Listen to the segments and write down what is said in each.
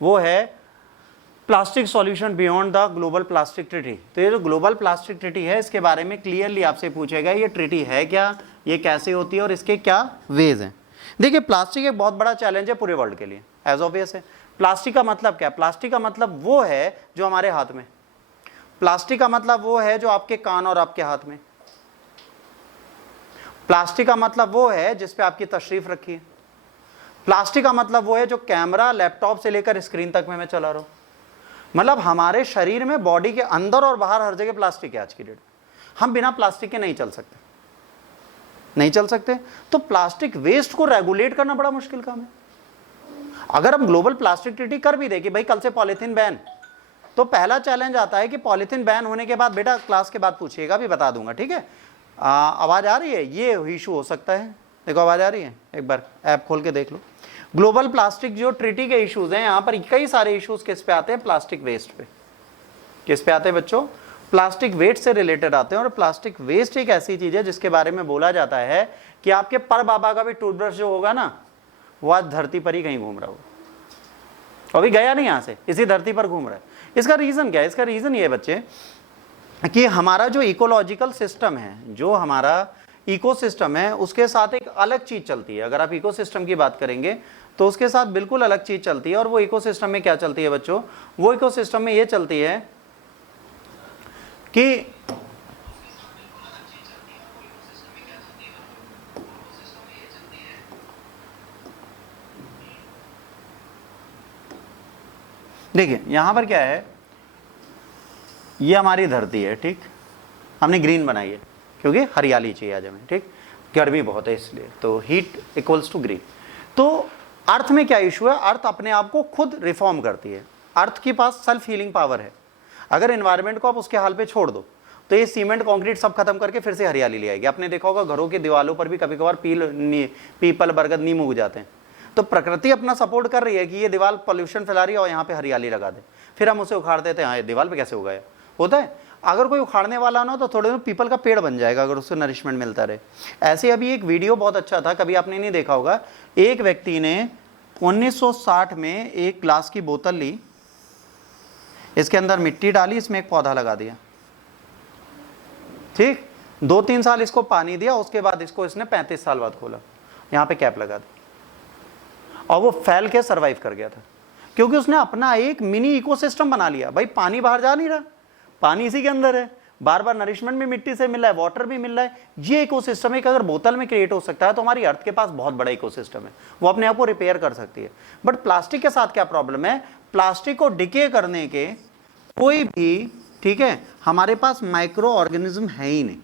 वो है plastic solution beyond the global plastic treaty. तो ये जो ग्लोबल प्लास्टिक ट्रीटी है इसके बारे में क्लियरली आपसे पूछेगा ये ट्रीटी है क्या, ये कैसे होती है और इसके क्या वेज हैं। देखिए प्लास्टिक एक बहुत बड़ा चैलेंज है पूरे वर्ल्ड के लिए, एज ऑब्वियस है। प्लास्टिक का मतलब क्या? प्लास्टिक का मतलब वो है जो हमारे हाथ में, प्लास्टिक का मतलब वो है जो आपके कान और आपके हाथ में, प्लास्टिक का मतलब वो है जिस पे आपकी तशरीफ रखी है, प्लास्टिक का मतलब वो है जो कैमरा लैपटॉप से लेकर स्क्रीन तक में मैं चला रहा हूं। मतलब हमारे शरीर में, बॉडी के अंदर और बाहर हर जगह प्लास्टिक है आज की डेट में। हम बिना प्लास्टिक के नहीं चल सकते, नहीं चल सकते। तो प्लास्टिक वेस्ट को रेगुलेट करना बड़ा मुश्किल काम है। अगर हम ग्लोबल प्लास्टिक ट्रीटी कर भी दे कि भाई कल से पॉलीथीन बैन, तो पहला चैलेंज आता है कि पॉलीथीन बैन होने के बाद, बेटा क्लास के बाद पूछिएगा, भी बता दूंगा, ठीक है। आवाज आ रही है? ये इशू हो सकता है, देखो आवाज आ रही है, एक बार ऐप खोल के देख लो। ग्लोबल प्लास्टिक जो ट्रीटी के इश्यूज हैं, यहां पर कई सारे इश्यूज किस पे आते हैं? प्लास्टिक वेस्ट पे। किस पे आते हैं बच्चों? प्लास्टिक वेस्ट से रिलेटेड आते हैं। और प्लास्टिक वेस्ट एक ऐसी चीज है जिसके बारे में बोला जाता है कि आपके पर बाबा का भी टूथब्रश जो होगा ना, वो आज धरती पर ही कहीं घूम रहा होगा, अभी गया नहीं यहां से, इसी धरती पर घूम रहा है। इसका रीजन क्या है? इसका रीजन ये है बच्चे कि हमारा जो इकोलॉजिकल सिस्टम है, जो हमारा इकोसिस्टम है, उसके साथ एक अलग चीज चलती है। अगर आप इकोसिस्टम की बात करेंगे तो उसके साथ बिल्कुल अलग चीज चलती है। और वो इकोसिस्टम में क्या चलती है बच्चों? वो इकोसिस्टम में ये चलती है कि देखिए यहां पर क्या है, ये हमारी धरती है, ठीक, हमने ग्रीन बनाई है क्योंकि हरियाली चाहिए आज हमें, ठीक, गर्मी बहुत है इसलिए, तो हीट इक्वल्स टू ग्रीन। तो अर्थ में क्या इशू है? अर्थ अपने आप को खुद रिफॉर्म करती है, अर्थ के पास सेल्फ हीलिंग पावर है। अगर एनवायरनमेंट को आप उसके हाल पे छोड़ दो तो ये सीमेंट कंक्रीट सब खत्म करके फिर से हरियाली ले आएगी। आपने देखा होगा घरों की दीवारों पर भी कभी कभार पीपल, बरगद, नीम उग जाते हैं। तो प्रकृति अपना सपोर्ट कर रही है कि ये दीवार पोल्यूशन फैला रही है और यहाँ पे हरियाली लगा दे, फिर हम उसे उखाड़ देते हैं। हाँ, ये दीवार पे कैसे उगाया? होता है। अगर कोई उखाड़ने वाला ना तो थोड़े दिन पीपल का पेड़ बन जाएगा अगर उसको नरिशमेंट मिलता रहे। ऐसे अभी एक वीडियो बहुत अच्छा था, कभी आपने नहीं देखा होगा। एक व्यक्ति ने 1960 में एक ग्लास की बोतल ली, इसके अंदर मिट्टी डाली, इसमें एक पौधा लगा दिया, ठीक, 2-3 साल इसको पानी दिया, उसके बाद इसको इसने 35 साल बाद खोला, यहाँ पे कैप लगा दी और वो फैल के सरवाइव कर गया था क्योंकि उसने अपना एक मिनी इकोसिस्टम बना लिया। भाई पानी बाहर जा नहीं रहा, पानी इसी के अंदर है, बार बार नरिशमेंट भी मिट्टी से मिल रहा है, वाटर भी मिल रहा है। ये इकोसिस्टम एक अगर बोतल में क्रिएट हो सकता है तो हमारी अर्थ के पास बहुत बड़ा इकोसिस्टम है, वो अपने आप को रिपेयर कर सकती है। बट प्लास्टिक के साथ क्या प्रॉब्लम है? प्लास्टिक को डिके करने के कोई भी, ठीक है, हमारे पास माइक्रो ऑर्गेनिज्म है ही नहीं।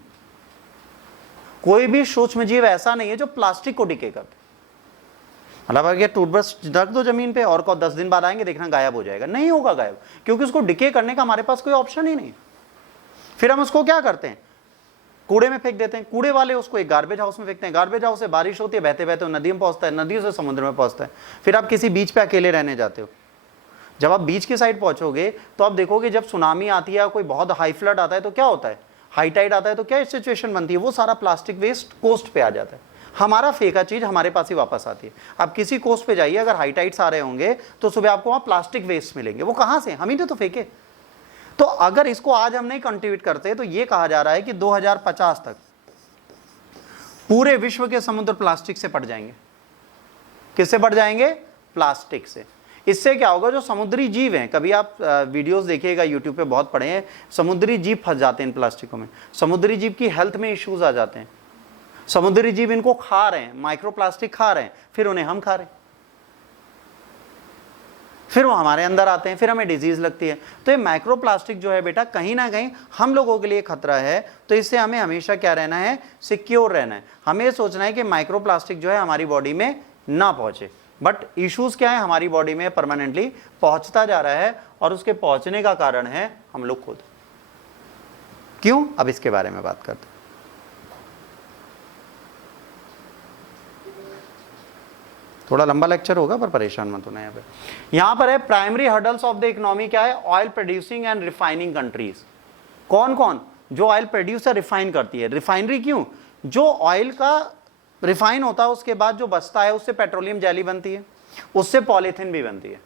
कोई भी सूक्ष्म जीव ऐसा नहीं है जो प्लास्टिक को डिके करते। मतलब अगर टूथब्रश रख दो जमीन पे और को 10 दिन बाद आएंगे देखना गायब हो जाएगा, नहीं होगा गायब, क्योंकि उसको डिके करने का हमारे पास कोई ऑप्शन ही नहीं। फिर हम उसको क्या करते हैं? कूड़े में फेंक देते हैं। कूड़े वाले उसको एक गार्बेज हाउस में फेंकते हैं, गार्बेज हाउस से बारिश होती है, बहते बहते नदी में पहुंचता है, नदी से समुद्र में पहुंचता है। फिर आप किसी बीच पे अकेले रहने जाते हो, जब आप बीच की साइड पहुंचोगे तो आप देखोगे जब सुनामी आती है, कोई बहुत हाई फ्लड आता है तो क्या होता है, हाई टाइड आता है तो क्या सिचुएशन बनती है? वो सारा प्लास्टिक वेस्ट कोस्ट पे आ जाता है, हमारा फेंका चीज हमारे पास ही वापस आती है। आप किसी कोस्ट पे जाइए, अगर हाई टाइड्स आ रहे होंगे तो सुबह आपको वहां प्लास्टिक वेस्ट मिलेंगे। वो कहां से? हम ही ने तो फेंके। तो अगर इसको आज हम नहीं कंट्रीब्यूट करते तो ये कहा जा रहा है कि 2050 तक पूरे विश्व के समुद्र प्लास्टिक से पट जाएंगे। किससे पट जाएंगे? प्लास्टिक से। इससे क्या होगा? जो समुद्री जीव हैं, कभी आप वीडियोस देखिएगा यूट्यूब पे बहुत पड़े हैं, समुद्री जीव फंस जाते हैं इन प्लास्टिकों में, समुद्री जीव की हेल्थ में इश्यूज आ जाते हैं, समुद्री जीव इनको खा रहे हैं, माइक्रो प्लास्टिक खा रहे हैं, फिर उन्हें हम खा रहे हैं, फिर वो हमारे अंदर आते हैं, फिर हमें डिजीज लगती है। तो ये माइक्रो प्लास्टिक जो है बेटा कहीं ना कहीं हम लोगों के लिए खतरा है। तो इससे हमें हमेशा क्या रहना है? सिक्योर रहना है। हमें सोचना है कि माइक्रो प्लास्टिक जो है हमारी बॉडी में ना पहुंचे। बट इश्यूज क्या है? हमारी बॉडी में परमानेंटली पहुंचता जा रहा है और उसके पहुंचने का कारण है हम लोग खुद। क्यों? अब इसके बारे में बात करते हैं। थोड़ा लंबा लेक्चर होगा पर परेशान मत होना। यहां पर है primary hurdles of the economy क्या है? Oil producing and refining countries. कौन कौन? जो ऑयल प्रोड्यूस रिफाइन करती है। रिफाइनरी क्यों? जो ऑयल का रिफाइन होता है उसके बाद जो बचता है उससे पेट्रोलियम जेली बनती है, उससे पॉलीथीन भी बनती है।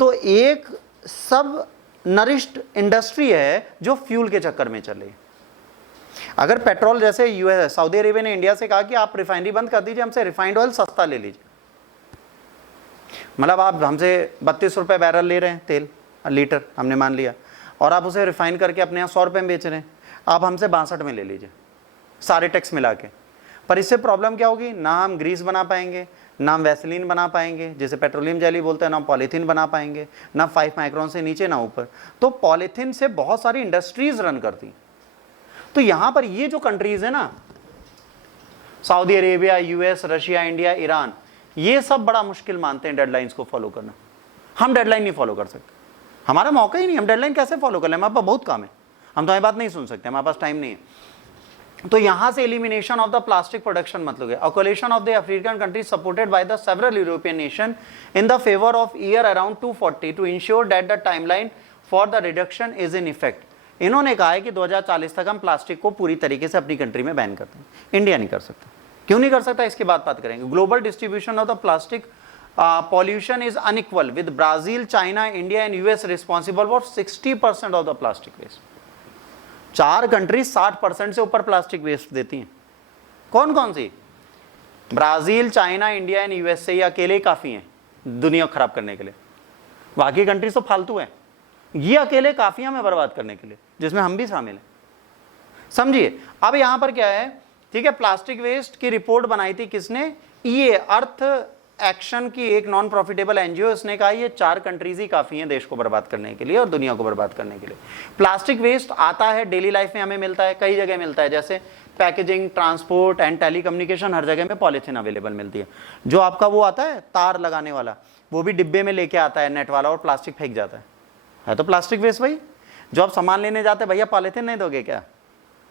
तो एक सब नरिश्ड इंडस्ट्री है जो फ्यूल के चक्कर में चले। अगर पेट्रोल, जैसे यूएस, सऊदी अरेबिया ने इंडिया से कहा कि आप रिफाइनरी बंद कर दीजिए, हमसे रिफाइंड ऑयल सस्ता ले लीजिए, मतलब आप हमसे 32 रुपये बैरल ले रहे हैं तेल लीटर, हमने मान लिया, और आप उसे रिफाइन करके अपने यहाँ 100 रुपये में बेच रहे हैं, आप हमसे 62 में ले लीजिए सारे टैक्स मिला के। पर इससे प्रॉब्लम क्या होगी, ना हम ग्रीस बना पाएंगे, ना हम वैसलीन बना पाएंगे जिसे पेट्रोलियम जेली बोलते हैं, ना हम पॉलीथीन बना पाएंगे, ना 5 माइक्रोन से नीचे ना ऊपर। तो पॉलीथीन से बहुत सारी इंडस्ट्रीज रन करती। तो यहां पर ये जो कंट्रीज है ना, Saudi Arabia, US, Russia, India, Iran, ये सब बड़ा मुश्किल मानते हैं डेडलाइंस को फॉलो करना। हम डेडलाइन नहीं फॉलो कर सकते, हमारा मौका ही नहीं, हम डेडलाइन कैसे फॉलो कर लें, हमारे पास बहुत काम है, हम तुम्हारी बात नहीं सुन सकते, हमारे पास टाइम नहीं है। तो यहां से elimination of the plastic production मतलब है coalition of the African countries supported by the several European nation in the favour of year around 240 to ensure that the timeline for the reduction is in effect. इन्होंने कहा है कि 2040 तक हम plastic को पूरी तरीके से अपनी कंट्री में बैन करते हैं। इंडिया नहीं कर सकता, क्यों नहीं कर सकता, इसकी बात करेंगे। Global distribution of the plastic pollution is unequal with Brazil, China, India and US responsible for 60% of the plastic waste. 4 country 60% से ऊपर प्लास्टिक वेस्ट देती हैं। कौन कौन सी? Brazil, China, India and US से ये अकेले ही काफी हैं दुनिया खराब करने के लिए, बाकी कंट्रीज तो फालतू हैं, ये अकेले काफी हैं हमें बर्बाद करने के लिए, जिसमें हम भी शामिल हैं। समझिए अब यहां पर क्या है, ठीक है, प्लास्टिक वेस्ट की रिपोर्ट बनाई थी किसने, ये अर्थ एक्शन की एक नॉन प्रॉफिटेबल एनजीओ, इसने कहा ये 4 कंट्रीज ही काफी हैं देश को बर्बाद करने के लिए और दुनिया को बर्बाद करने के लिए। प्लास्टिक वेस्ट आता है डेली लाइफ में, हमें मिलता है, कई जगह मिलता है, जैसे पैकेजिंग, ट्रांसपोर्ट एंड टेलीकम्युनिकेशन, हर जगह में पॉलीथीन अवेलेबल मिलती है। जो आपका वो आता है तार लगाने वाला, वो भी डिब्बे में लेके आता है नेट वाला और प्लास्टिक फेंक जाता है तो प्लास्टिक वेस्ट भाई। जो आप सामान लेने जाते हैं, भैया पॉलीथीन नहीं दोगे क्या,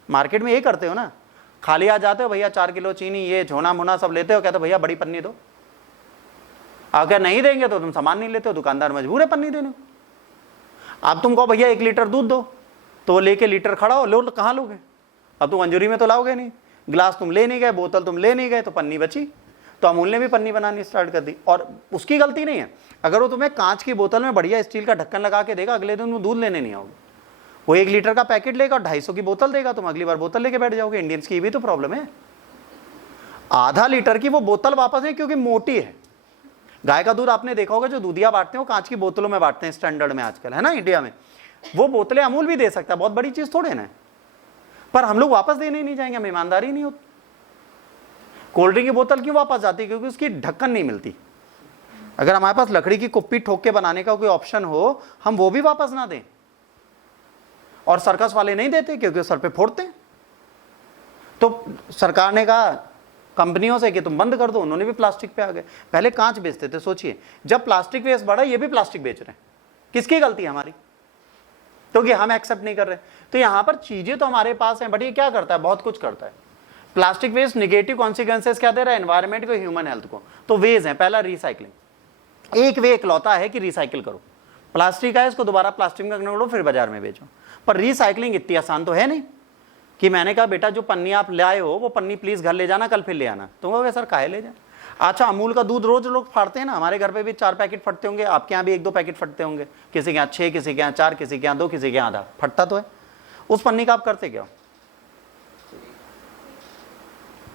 मार्केट में ये करते हो ना, खाली आ जाते हो, भैया 4 किलो चीनी, ये झोना मोना सब लेते हो, कहते भैया बड़ी पन्नी दो। अगर नहीं देंगे तो तुम सामान नहीं लेते हो, दुकानदार मजबूर है पन्नी देने को। अब तुम कहो भैया 1 लीटर दूध दो, तो वो लेके लीटर खड़ा हो, लो कहाँ लोगे, अब तुम अंजूरी में तो लाओगे नहीं, गिलास तुम ले नहीं गए, बोतल तुम ले नहीं गए, तो पन्नी बची। तो अमूल ने भी पन्नी बनानी स्टार्ट कर दी, और उसकी गलती नहीं है। अगर वो तुम्हें कांच की बोतल में बढ़िया स्टील का ढक्कन लगा के देगा, अगले दिन तुम दूध लेने नहीं आओगे। वो 1 लीटर का पैकेट लेगा और 250 की बोतल देगा, तुम अगली बार बोतल लेके बैठ जाओगे। इंडियंस की भी तो प्रॉब्लम है, आधा लीटर की वो बोतल वापस है क्योंकि मोटी है। गाय का दूध आपने देखा होगा, जो दूधिया बांटते हो कांच की बोतलों में बांटते हैं स्टैंडर्ड में आजकल, है ना इंडिया में। वो बोतलें अमूल भी दे सकता है, बहुत बड़ी चीज थोड़े ना, पर हम लोग वापस देने ही नहीं जाएंगे, हमें ईमानदारी नहीं होती। कोल्ड ड्रिंक की बोतल क्यों वापस जाती है, क्योंकि उसकी ढक्कन नहीं मिलती। अगर हमारे पास लकड़ी की कुप्पी ठोक के बनाने का कोई ऑप्शन हो, हम वो भी वापस ना दें। और सर्कस वाले नहीं देते क्योंकि सर पे फोड़ते हैं। तो सरकार ने कहा कंपनियों से कि तुम बंद कर दो, उन्होंने भी प्लास्टिक पे आ गए। पहले कांच बेचते थे, सोचिए जब प्लास्टिक वेस्ट बढ़ा, ये भी प्लास्टिक बेच रहे हैं। किसकी गलती है हमारी, क्योंकि हम एक्सेप्ट नहीं कर रहे। तो यहां पर चीजें तो हमारे पास हैं, बट ये क्या करता है, बहुत कुछ करता है। प्लास्टिक वेस्ट निगेटिव कॉन्सिक्वेंसेस क्या दे रहा है, एनवायरमेंट को, ह्यूमन हेल्थ को। तो वेज है, पहला रिसाइकलिंग, एक वे इकलौता है कि रिसाइकिल करो। प्लास्टिक है, इसको दोबारा प्लास्टिक में करो, फिर बाजार में बेचो। पर रिसाइकलिंग इतनी आसान तो है नहीं कि मैंने कहा बेटा जो पन्नी आप लाए हो वो पन्नी प्लीज घर ले जाना, कल फिर ले आना। तो कहोगे सर काहे ले जाए। अच्छा अमूल का दूध रोज लोग फाड़ते हैं ना, हमारे घर पे भी 4 पैकेट फटते होंगे, आपके यहाँ भी 1-2 पैकेट फटते होंगे, किसी के यहाँ 6, किसी के यहाँ 4, किसी के यहाँ 2, किसी के यहाँ आधा, फटता तो है। उस पन्नी का आप करते क्या,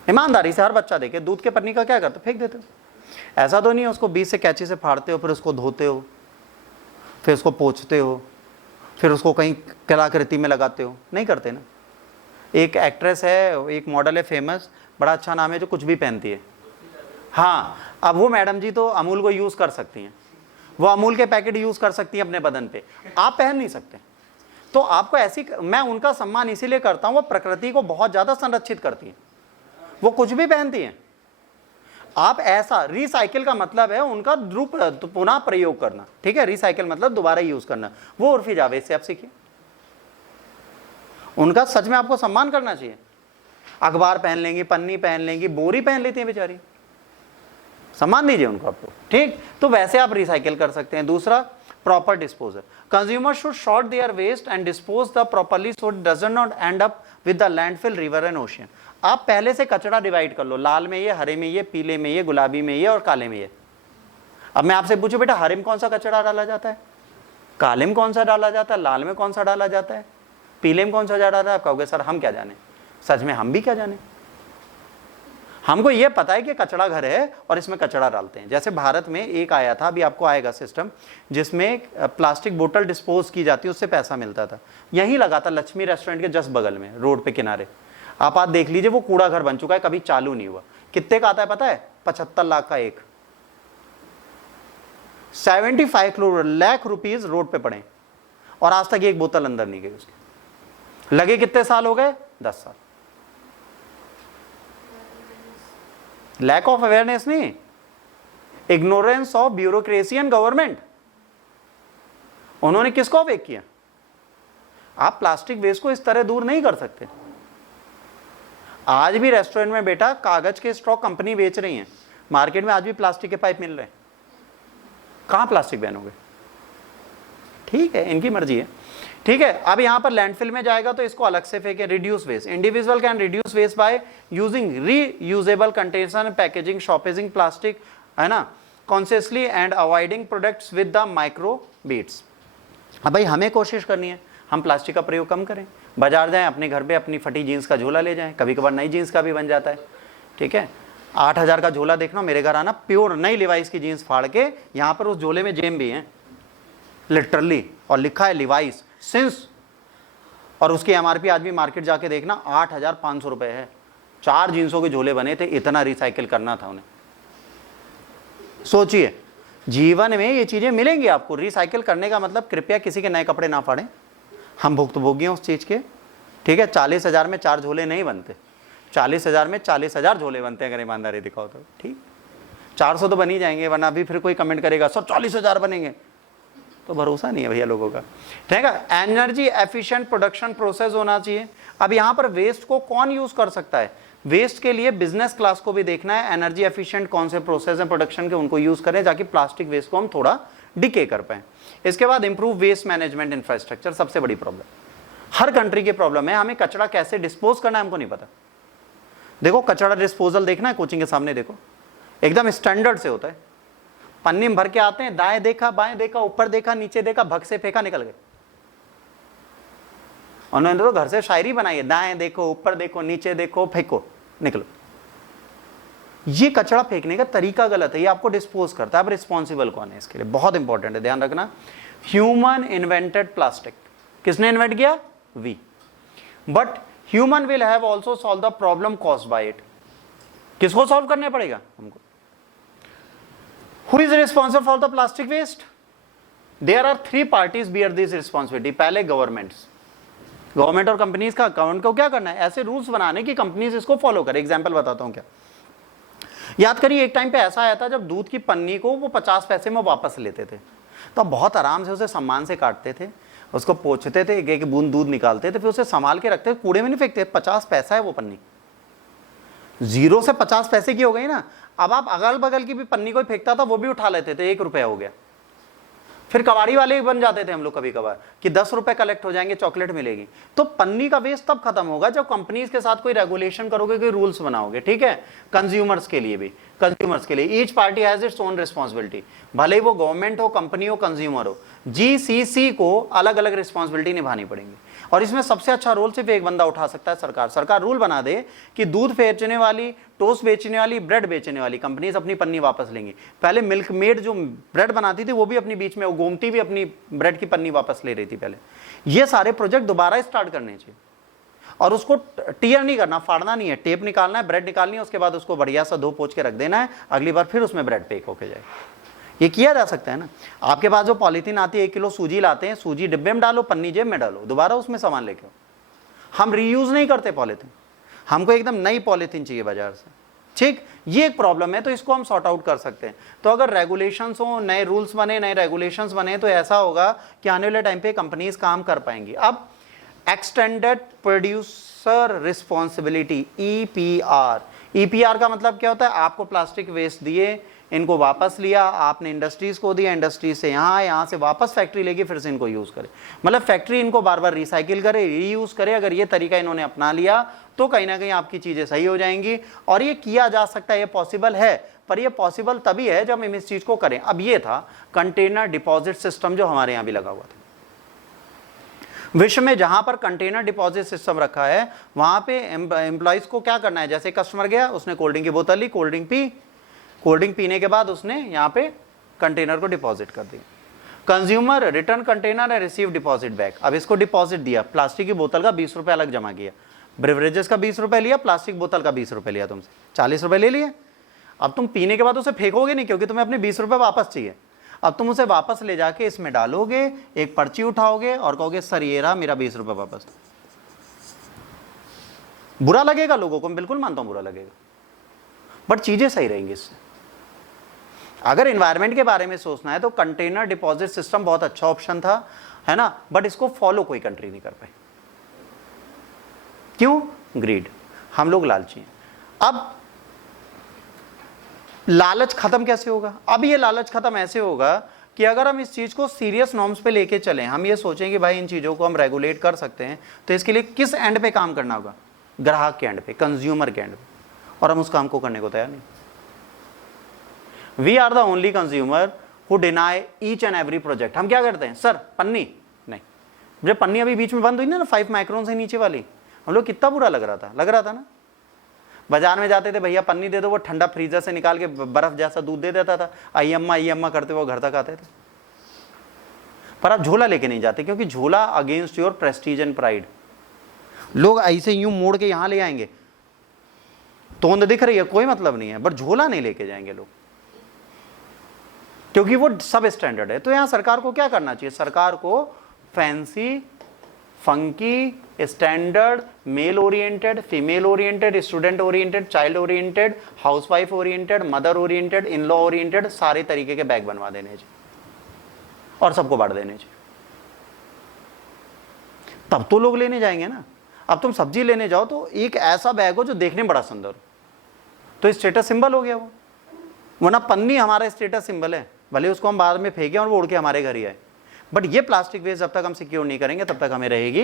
ईमानदारी से हर बच्चा देखे, दूध के पन्नी का क्या करते, फेंक देते हो। ऐसा तो नहीं है उसको बीच से कैंची से फाड़ते हो, फिर उसको धोते हो, फिर उसको पोंछते हो, फिर उसको कहीं कलाकृति में लगाते हो, नहीं करते ना। एक एक्ट्रेस है, एक मॉडल है फेमस, बड़ा अच्छा नाम है, जो कुछ भी पहनती है। हाँ, अब वो मैडम जी तो अमूल को यूज कर सकती हैं, वो अमूल के पैकेट यूज कर सकती हैं अपने बदन पे, आप पहन नहीं सकते। तो आपको ऐसी, मैं उनका सम्मान इसीलिए करता हूं, वो प्रकृति को बहुत ज्यादा संरक्षित करती है, वो कुछ भी पहनती हैं। आप ऐसा, रिसाइकिल का मतलब है उनका पुनः प्रयोग करना, ठीक है, रिसाइकिल मतलब दोबारा यूज करना। वो उर्फी जावेद से आप सीखिए, उनका सच में आपको सम्मान करना चाहिए। अखबार पहन लेंगी, पन्नी पहन लेंगी, बोरी पहन लेती हैं बेचारी, सम्मान दीजिए उनको आपको, ठीक। तो वैसे आप रिसाइकिल कर सकते हैं। दूसरा, proper disposal, consumer should sort their waste and dispose the properly so it does not end up with the landfill, river and ocean. आप पहले से कचरा डिवाइड कर लो, लाल में ये, हरे में ये, पीले में ये, गुलाबी में ये और काले में ये। अब मैं आपसे पूछूं बेटा हरे में कौन सा कचरा डाला जाता है, काले में कौन सा डाला जाता है, लाल में कौन सा डाला जाता है, पीले में कौन सा डाला जाता है? आप कहोगे सर हम क्या जाने। सच में हम भी क्या जाने, हमको ये पता है कि कचरा घर है और इसमें कचरा डालते हैं। जैसे भारत में एक आया था, अभी आपको आएगा सिस्टम, जिसमें प्लास्टिक बोतल डिस्पोज की जाती है, उससे पैसा मिलता था। यहीं लगा था लक्ष्मी रेस्टोरेंट के जस्ट बगल में, रोड पे किनारे। आप आज देख लीजिए वो कूड़ा घर बन चुका है, कभी चालू नहीं हुआ। कितने का आता है पता है? 75 लाख का एक। 75 लाख रुपीज रोड पे पड़े और आज तक एक बोतल अंदर नहीं गई उसके। लगे कितने साल हो गए? 10 साल। लैक ऑफ अवेयरनेस नहीं, ignorance of bureaucracy and government. उन्होंने किसको अवेक किया? आप प्लास्टिक वेस्ट को इस तरह दूर नहीं कर सकते। आज भी रेस्टोरेंट में बेटा कागज के स्ट्रॉ कंपनी बेच रही है, मार्केट में आज भी प्लास्टिक के पाइप मिल रहे हैं। कहां प्लास्टिक बैन हो गए? ठीक है, इनकी मर्जी है। ठीक है, अब यहां पर लैंडफिल में जाएगा तो इसको अलग से फेंके। Reduce waste, individual can reduce waste by using reusable container, packaging, shopping plastic, है ना, consciously and avoiding products with the micro beads. अब भाई हमें कोशिश करनी है हम प्लास्टिक का प्रयोग कम करें। बाजार जाएं, अपने घर पे अपनी फटी जीन्स का झोला ले जाएं, कभी कभार नई जीन्स का भी बन जाता है। ठीक है, 8,000 का झोला देखना, मेरे घर आना, प्योर नई लिवाइस की जीन्स फाड़ के, यहां पर उस झोले में जेम भी है लिटरली, और लिखा है लिवाइस सिंस, और उसकी एमआरपी आज भी मार्केट जाके देखना 8,500 रुपए है। 4 जींसों के झोले बने थे, इतना रिसाइकिल करना था उन्हें। सोचिए, जीवन में ये चीजें मिलेंगी आपको। रिसाइकिल करने का मतलब कृपया किसी के नए कपड़े ना फाड़ें, हम भुक्तभोगी हैं उस चीज के। ठीक है, 40,000 में 4 झोले नहीं बनते, 40,000 में 40,000 झोले बनते हैं, अगर ईमानदारी दिखाओ तो। ठीक, 400 तो बन ही जाएंगे, वरना अभी फिर कोई कमेंट करेगा सर 40,000 बनेंगे, तो भरोसा नहीं है भैया लोगों का। ठीक है, एनर्जी एफिशिएंट प्रोडक्शन प्रोसेस होना चाहिए। अब यहां पर वेस्ट को कौन यूज कर सकता है? वेस्ट के लिए बिजनेस क्लास को भी देखना है, एनर्जी एफिशिएंट कौन से प्रोसेस हैं प्रोडक्शन के, उनको यूज करें ताकि प्लास्टिक वेस्ट को हम थोड़ा डिके कर पाए। इसके बाद इंप्रूव वेस्ट मैनेजमेंट इंफ्रास्ट्रक्चर, सबसे बड़ी प्रॉब्लम, हर कंट्री की प्रॉब्लम है, हमें कचरा कैसे डिस्पोज करना है हमको नहीं पता। देखो कचरा डिस्पोजल देखना है कोचिंग के सामने, देखो एकदम स्टैंडर्ड से होता है, पन्नी में भर के आते हैं, दाएं देखा बाएं देखा ऊपर देखा नीचे देखा, भग से फेंका निकल गए। उन्होंने तो घर से शायरी बनाई है, दाएं देखो ऊपर देखो नीचे देखो फेंको निकलो। ये कचरा फेंकने का तरीका गलत है, ये आपको डिस्पोज करता है। अब रिस्पॉन्सिबल कौन है इसके लिए? बहुत इंपॉर्टेंट है, ध्यान रखना। ह्यूमन इन्वेंटेड प्लास्टिक, किसने इन्वेंट किया? We, but human will have also solve the problem caused by it. किसको सॉल्व करना पड़ेगा? हमको। Who is responsible for the plastic waste? There are 3 parties bear this responsibility. पहले गवर्नमेंट्स, गवर्नमेंट और companies का, government को क्या करना है? ऐसे रूल्स बनाने की कंपनीज इसको फॉलो करे। एग्जांपल बताता हूं क्या, याद करिए एक टाइम पे ऐसा आया था जब दूध की पन्नी को वो 50 पैसे में वापस लेते थे, तो बहुत आराम से उसे सम्मान से काटते थे, उसको पोंछते थे, एक एक बूंद दूध निकालते थे, फिर उसे संभाल के रखते थे, कूड़े में नहीं फेंकते। 50 पैसा है वो पन्नी, 0 से 50 पैसे की हो गई ना। अब आप अगल बगल की भी पन्नी कोई फेंकता था, वो भी उठा लेते थे, 1 रुपया हो गया। फिर कबाड़ी वाले भी बन जाते थे हम लोग कभी कभार कि 10 रुपए कलेक्ट हो जाएंगे, चॉकलेट मिलेगी। तो पन्नी का वेस्ट तब खत्म होगा जब कंपनीज के साथ कोई रेगुलेशन करोगे, कोई रूल्स बनाओगे। ठीक है, कंज्यूमर्स के लिए भी, कंज्यूमर्स के लिए each party has its own responsibility, भले ही वो गवर्नमेंट हो, कंपनी हो, कंज्यूमर हो, जीसीसी को अलग अलग रिस्पॉन्सिबिलिटी निभानी पड़ेंगी। और इसमें सबसे अच्छा रोल सिर्फ एक बंदा उठा सकता है, सरकार। सरकार रूल बना दे कि दूध बेचने वाली, टोस्ट बेचने वाली, ब्रेड बेचने वाली कंपनीज अपनी पन्नी वापस लेंगी। पहले मिल्क मेड जो ब्रेड बनाती थी वो भी अपनी बीच में, गोमती भी अपनी ब्रेड की पन्नी वापस ले रही थी पहले। ये सारे प्रोजेक्ट दोबारा स्टार्ट करने चाहिए और उसको टीयर नहीं करना, फाड़ना नहीं है, टेप निकालना है, ब्रेड निकालनी है, उसके बाद उसको बढ़िया सा धो पोंछ के रख देना है, अगली बार फिर उसमें ब्रेड पैक होके जाए। ये किया जा सकता है ना। आपके पास जो पॉलीथीन आती है, 1 किलो सूजी लाते हैं, सूजी डिब्बे में डालो, पन्नी जेब में डालो, दोबारा उसमें सामान लेके आओ। हम रीयूज नहीं करते पॉलीथीन, हमको एकदम नई पॉलीथीन चाहिए बाजार से। ठीक, ये एक प्रॉब्लम है, तो इसको हम सॉर्ट आउट कर सकते हैं। तो अगर रेगुलेशंस हो, नए रूल्स बने, नए रेगुलेशंस बने, तो ऐसा होगा कि आने वाले टाइम पे कंपनीज काम कर पाएंगी। अब extended producer responsibility, EPR. EPR का मतलब क्या होता है? आपको प्लास्टिक वेस्ट दिए, इनको वापस लिया, आपने इंडस्ट्रीज को दिया, इंडस्ट्रीज से यहाँ आए, यहाँ से वापस फैक्ट्री लेके फिर से इनको यूज करे, मतलब फैक्ट्री इनको बार बार रिसाइकिल करे, रीयूज करे। अगर ये तरीका इन्होंने अपना लिया तो कहीं ना कहीं आपकी चीजें सही हो जाएंगी। और ये किया जा सकता है, ये पॉसिबल है, पर ये पॉसिबल तभी है जब हम इस चीज को करें। अब ये था कंटेनर डिपॉजिट सिस्टम जो हमारे यहाँ भी लगा हुआ था। विश्व में जहां पर कंटेनर डिपॉजिट सिस्टम रखा है वहां पे एम्प्लॉइज को क्या करना है, जैसे कस्टमर गया, उसने कोल्ड ड्रिंक की बोतल ली, कोल्ड ड्रिंक पी, कोल्ड ड्रिंक पीने के बाद उसने यहाँ पे कंटेनर को डिपॉजिट कर दिया। कंज्यूमर रिटर्न कंटेनर है, रिसीव डिपॉजिट बैक। अब इसको डिपॉजिट दिया, प्लास्टिक की बोतल का 20 रुपये अलग जमा किया, ब्रेवरेजेस का 20 रुपये लिया, प्लास्टिक बोतल का 20 रुपये लिया, तुमसे 40 रुपये ले लिए। अब तुम पीने के बाद उसे फेंकोगे नहीं क्योंकि तुम्हें अपने 20 रुपये वापस चाहिए। अब तुम उसे वापस ले जाके इसमें डालोगे, एक पर्ची उठाओगे और कहोगे सर ये रहा मेरा 20 रुपये वापस। बुरा लगेगा लोगों को, मैं बिल्कुल मानता हूं बुरा लगेगा, बट चीजें सही रहेंगी इससे। अगर एनवायरनमेंट के बारे में सोचना है तो कंटेनर डिपॉजिट सिस्टम बहुत अच्छा ऑप्शन था, है ना, बट इसको फॉलो कोई कंट्री नहीं कर पाई। क्यों? ग्रीड, हम लोग लालची हैं। अब लालच खत्म कैसे होगा? अब ये लालच खत्म ऐसे होगा कि अगर हम इस चीज को सीरियस नॉर्म्स पे लेके चलें, हम ये सोचें कि भाई इन चीजों को हम रेगुलेट कर सकते हैं, तो इसके लिए किस एंड पे काम करना होगा? ग्राहक के एंड पे, कंज्यूमर के एंड पे, और हम उस काम को करने को तैयार नहीं। We are the only consumer who deny each and every project. हम क्या करते हैं, सर पन्नी नहीं, जब पन्नी अभी बीच में बंद हुई ना 5 माइक्रोन से नीचे वाली, हम लोग कितना बुरा लग रहा था ना। बाजार में जाते थे, भैया पन्नी दे दो, वो ठंडा फ्रीजर से निकाल के बर्फ जैसा दूध दे देता था, आई अम्मा करते वो घर तक आते थे। पर आप झोला लेके नहीं जाते क्योंकि झोला against your Prestige and pride. लोग ऐसे यूं मोड़ के यहां ले आएंगे, तोंद दिख रही है कोई मतलब नहीं है, बट झोला नहीं लेके जाएंगे लोग क्योंकि वो सब स्टैंडर्ड है। तो यहां सरकार को क्या करना चाहिए? सरकार को fancy, funky, standard, mail oriented, female oriented, student oriented, child oriented, housewife oriented, mother oriented, in law oriented, सारे तरीके के बैग बनवा देने चाहिए और सबको बांट देने चाहिए, तब तो लोग लेने जाएंगे ना। अब तुम सब्जी लेने जाओ तो एक ऐसा बैग हो जो देखने में बड़ा सुंदर हो, तो स्टेटस सिंबल हो गया वो, वरना पन्नी हमारा स्टेटस सिंबल है, भले उसको हम बाद में फेंकें और वो उड़ के हमारे घर ही आए। बट ये प्लास्टिक वेस्ट जब तक हम सिक्योर नहीं करेंगे तब तक हमें रहेगी